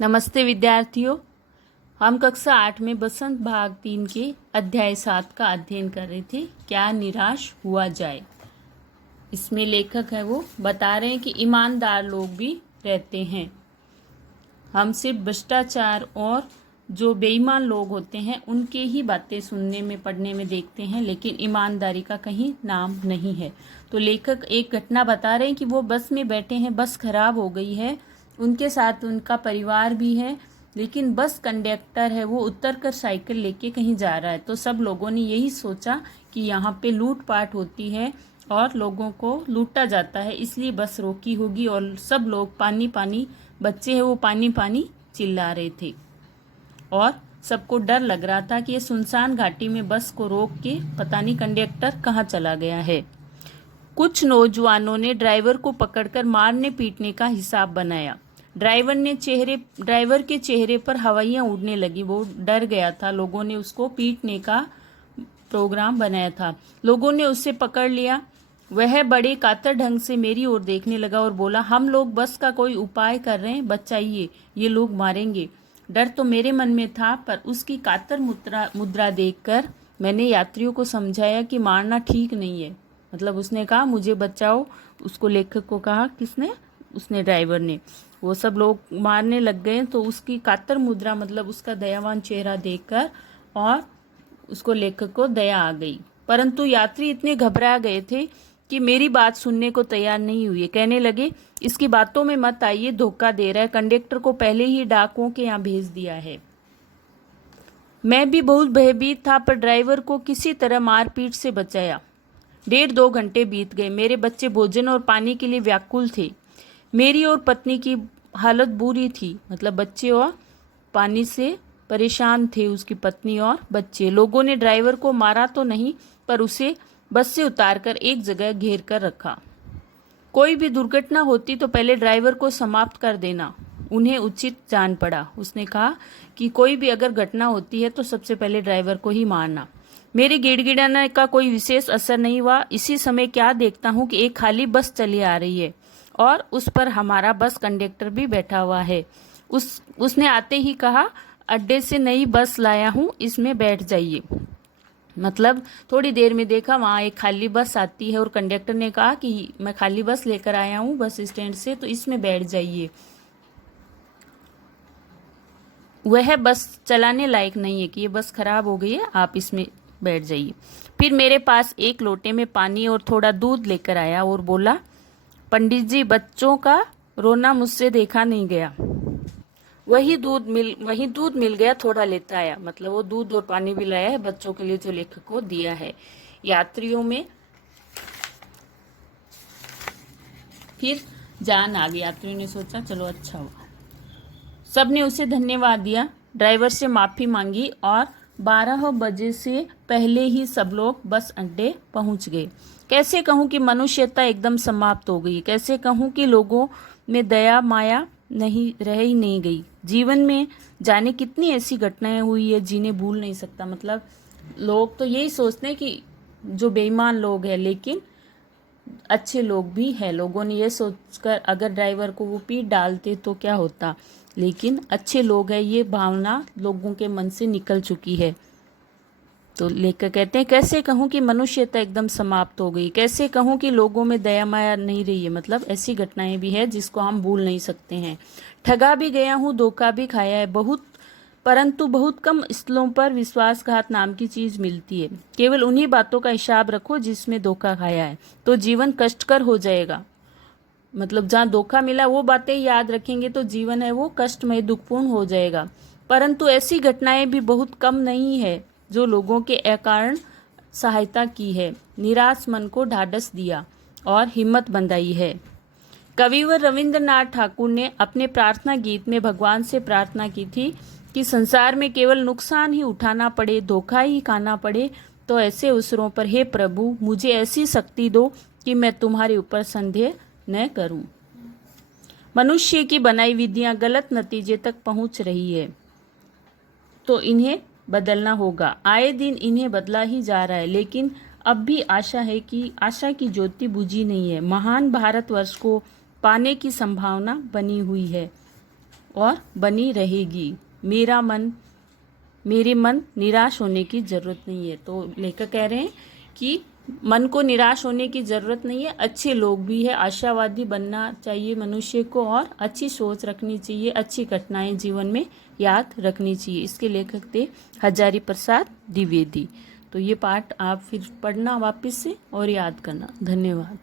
नमस्ते विद्यार्थियों। हम कक्षा 8 में बसंत भाग 3 के अध्याय 7 का अध्ययन कर रहे थे, क्या निराश हुआ जाए। इसमें लेखक है वो बता रहे हैं कि ईमानदार लोग भी रहते हैं। हम सिर्फ भ्रष्टाचार और जो बेईमान लोग होते हैं उनके ही बातें सुनने में पढ़ने में देखते हैं, लेकिन ईमानदारी का कहीं नाम नहीं है। तो लेखक एक घटना बता रहे हैं कि वो बस में बैठे हैं, बस खराब हो गई है, उनके साथ उनका परिवार भी है, लेकिन बस कंडक्टर है वो उतर कर साइकिल लेके कहीं जा रहा है। तो सब लोगों ने यही सोचा कि यहाँ पे लूटपाट होती है और लोगों को लूटा जाता है, इसलिए बस रोकी होगी। और सब लोग पानी पानी, बच्चे हैं वो पानी पानी चिल्ला रहे थे और सबको डर लग रहा था कि ये सुनसान घाटी में बस को रोक के पता नहीं कंडक्टर कहाँ चला गया है। कुछ नौजवानों ने ड्राइवर को पकड़कर मारने पीटने का हिसाब बनाया। ड्राइवर के चेहरे पर हवाइयां उड़ने लगी, वो डर गया था। लोगों ने उसको पीटने का प्रोग्राम बनाया था। लोगों ने उसे पकड़ लिया। वह बड़े कातर ढंग से मेरी ओर देखने लगा और बोला, हम लोग बस का कोई उपाय कर रहे हैं, बचाइए, ये लोग मारेंगे। डर तो मेरे मन में था, पर उसकी कातर मुद्रा देखकर मैंने यात्रियों को समझाया कि मारना ठीक नहीं है। मतलब उसने कहा मुझे बचाओ, उसको लेखक को कहा, किसने? उसने, ड्राइवर ने। वो सब लोग मारने लग गए तो उसकी कातर मुद्रा मतलब उसका दयावान चेहरा देखकर और उसको लेखक को दया आ गई। परंतु यात्री इतने घबरा गए थे कि मेरी बात सुनने को तैयार नहीं हुए। कहने लगे, इसकी बातों में मत आइए, धोखा दे रहा है, कंडक्टर को पहले ही डाकुओं के यहाँ भेज दिया है। मैं भी बहुत भयभीत था, पर ड्राइवर को किसी तरह मारपीट से बचाया। 1.5-2 घंटे बीत गए। मेरे बच्चे भोजन और पानी के लिए व्याकुल थे। मेरी और पत्नी की हालत बुरी थी, मतलब बच्चे और पानी से परेशान थे, उसकी पत्नी और बच्चे। लोगों ने ड्राइवर को मारा तो नहीं, पर उसे बस से उतारकर एक जगह घेर कर रखा। कोई भी दुर्घटना होती तो पहले ड्राइवर को समाप्त कर देना उन्हें उचित जान पड़ा। उसने कहा कि कोई भी अगर घटना होती है तो सबसे पहले ड्राइवर को ही मारना। मेरे गिड़गिड़ाने का कोई विशेष असर नहीं हुआ। इसी समय क्या देखता हूँ कि एक खाली बस चली आ रही है और उस पर हमारा बस कंडक्टर भी बैठा हुआ है। उसने आते ही कहा, अड्डे से नई बस लाया हूँ, इसमें बैठ जाइए। मतलब थोड़ी देर में देखा वहाँ एक खाली बस आती है और कंडक्टर ने कहा कि मैं खाली बस लेकर आया हूँ बस स्टैंड से, तो इसमें बैठ जाइए। वह बस चलाने लायक नहीं है कि ये बस खराब हो गई है, आप इसमें बैठ जाइए। फिर मेरे पास एक लोटे में पानी और थोड़ा दूध लेकर आया और बोला, पंडित जी, बच्चों का रोना मुझसे देखा नहीं गया। वही दूध मिल गया, थोड़ा लेता आया। मतलब वो दूध और पानी भी लाया है बच्चों के लिए जो लेखक को दिया है। यात्रियों में फिर जान आ गई। यात्रियों ने सोचा चलो अच्छा हुआ। सबने उसे धन्यवाद दिया, ड्राइवर से माफी मांगी और 12 बजे से पहले ही सब लोग बस अड्डे पहुंच गए। कैसे कहूं कि मनुष्यता एकदम समाप्त हो गई। कैसे कहूं कि लोगों में दया माया नहीं रह ही नहीं गई। जीवन में जाने कितनी ऐसी घटनाएं हुई है जिन्हें भूल नहीं सकता। मतलब लोग तो यही सोचते हैं कि जो बेईमान लोग हैं, लेकिन अच्छे लोग भी हैं। लोगों ने ये सोचकर अगर ड्राइवर को वो पीट डालते तो क्या होता, लेकिन अच्छे लोग हैं, ये भावना लोगों के मन से निकल चुकी है। तो लेकर कहते हैं, कैसे कहूँ कि मनुष्यता एकदम समाप्त हो गई। कैसे कहूँ कि लोगों में दया माया नहीं रही है। मतलब ऐसी घटनाएं भी है जिसको हम भूल नहीं सकते हैं। ठगा भी गया हूँ, धोखा भी खाया है बहुत, परंतु बहुत कम स्थलों पर विश्वासघात नाम की चीज मिलती है। केवल उन्हीं बातों का हिसाब रखो जिसमें धोखा खाया है, तो जीवन कष्टकर हो जाएगा। मतलब जहाँ धोखा मिला वो बातें याद रखेंगे तो जीवन है वो कष्टमय दुखपूर्ण हो जाएगा। परंतु ऐसी घटनाएं भी बहुत कम नहीं है जो लोगों के अकारण सहायता की है, निराश मन को ढाढ़स दिया और हिम्मत बंधाई है। कविवर रविंद्रनाथ ठाकुर ने अपने प्रार्थना गीत में भगवान से प्रार्थना की थी कि संसार में केवल नुकसान ही उठाना पड़े, धोखा ही खाना पड़े, तो ऐसे अवसरों पर हे प्रभु मुझे ऐसी शक्ति दो कि मैं तुम्हारे ऊपर संदेह न करूं। मनुष्य की बनाई विधियां गलत नतीजे तक पहुंच रही है, तो इन्हें बदलना होगा। आए दिन इन्हें बदला ही जा रहा है, लेकिन अब भी आशा है कि आशा की ज्योति बुझी नहीं है। महान भारतवर्ष को पाने की संभावना बनी हुई है। और बनी रहेगी। मेरे मन निराश होने की ज़रूरत नहीं है। तो लेखक कह रहे हैं कि मन को निराश होने की ज़रूरत नहीं है, अच्छे लोग भी है, आशावादी बनना चाहिए मनुष्य को और अच्छी सोच रखनी चाहिए, अच्छी घटनाएं जीवन में याद रखनी चाहिए। इसके लेखक थे हजारी प्रसाद द्विवेदी। तो ये पाठ आप फिर पढ़ना वापस से और याद करना। धन्यवाद।